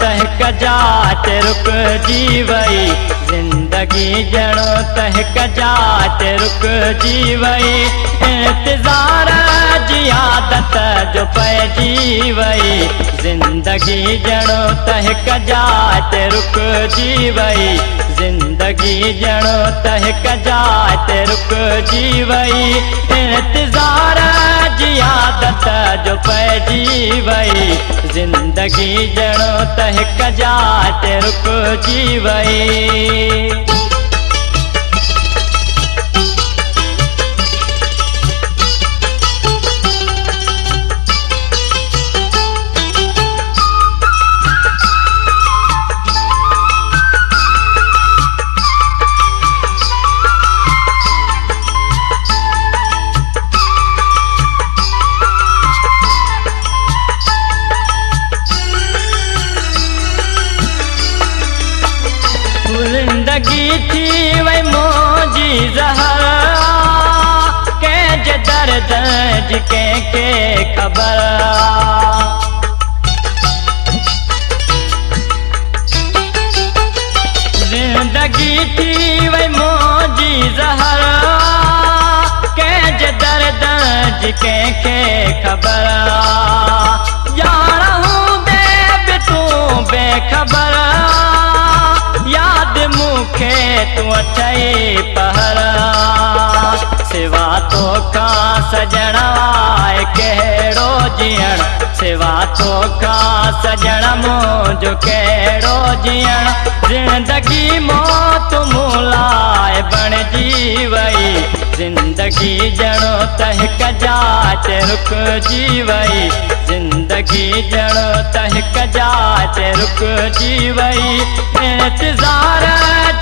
त हिक जात रुकजी वई, ज़िंदगी ॼणो त हिक जात रुकजी वई, इंतज़ार जी आदत जो पइजी वई, ज़िंदगी ॼणो त हिक जात रुकजी वई, ज़िंदगी ॼणो त हिक जात रुकजी वई, इंतज़ार जी आदत जो पइजी वई, ज़िंदगी ॼणो त हिक जात रुकजी वई। ज़िंदगी थी वई मौजी ज़हर, कंहिंजे दर्द जी कंहिंखे ख़बर, ज़िंदगी थी वई मौजी ज़हर, कंहिंजे दर्द जी कंहिंखे ख़बर, यार हूंदे बि तूं बेख़बर, याद मूंखे तूं अठई पहर, सिवा तोखां सजण आहे कहिड़ो जीअण, सिवा तोखां सजण मुंहिंजो कहिड़ो जीअण, ज़िंदगी मौत मूं लाइ बणिजी वई, ज़िंदगी ॼणो त हिक जात रुकजी वई, ज़िंदगी ॼणो त हिक जात रुकजी वई, इंतज़ार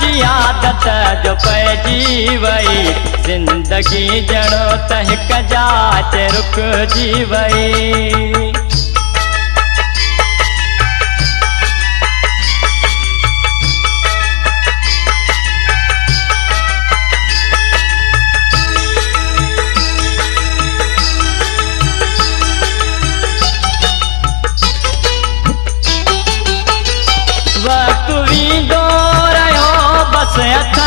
जी आदत जो पइजी वई, ज़िंदगी ॼणो त हिक जात रुकजी वई। वक़्तु वेंदो रहियो बस हथ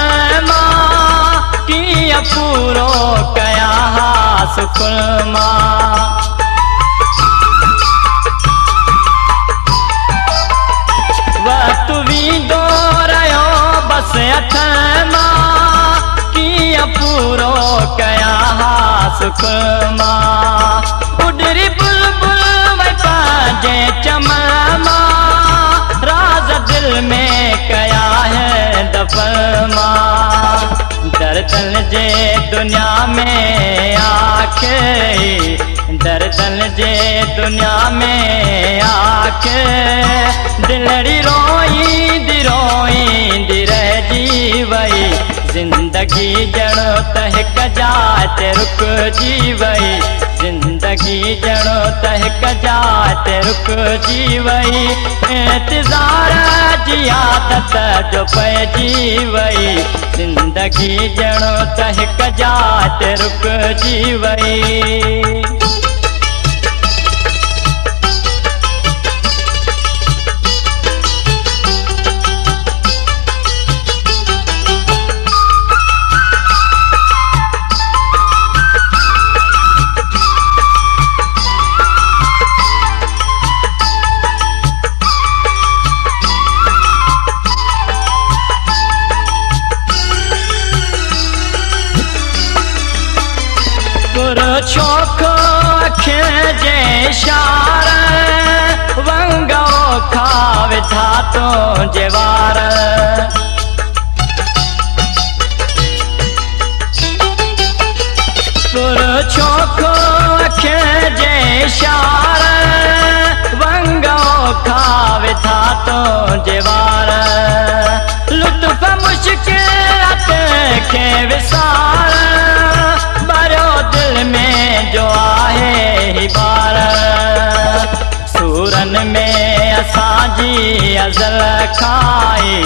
मां, कीअं पूरो कयां सुखुन मां, वक़्तु वेंदो रहियो बस हथ मां, कीअं पूरो कयां सुखुन मां, उॾरी बुलबुल वई पंहिंजे चमन मां, दिल में कया है दफन मां, दर्दन जे दुनिया में आके, दर्दन जे दुनिया में आके, दिलड़ी रोईंदी रोईंदी रहिजी वई, ज़िंदगी ॼणो त हिक जात रुकजी वई, ज़िंदगी ॼणो त हिक जात रुकजी वई, इंतज़ार जी आदत जो पइजी वई, ज़िंदगी ॼणो त हिक जात रुकजी वई। छोखो अखियुनि जे इशारे, वंगो खावे धातों जे वार, छोखो अखियुनि जे इशारे, वंगो खावे धातों जे वार, लुत्फ़ मुश्किलात खे विसार, भरियो दिल में जो आहे ही बार, सूरन में असांजी अज़ल खाई,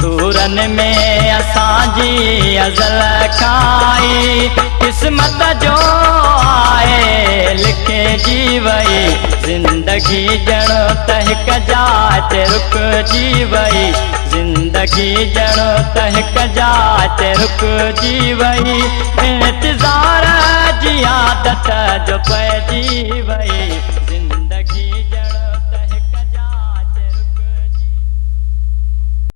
सूरन में असांजी अज़ल खाई, किस्मत जो आहे लिखे पइजी वई ज़िंदगी ॼणो त हिक जाइ ते रुकिजी वई ज़िंदगी ॼणो त हिक जाइ ते रुकिजी वई इंतज़ार जी आदत जो पइजी वई ज़िंदगी ॼणो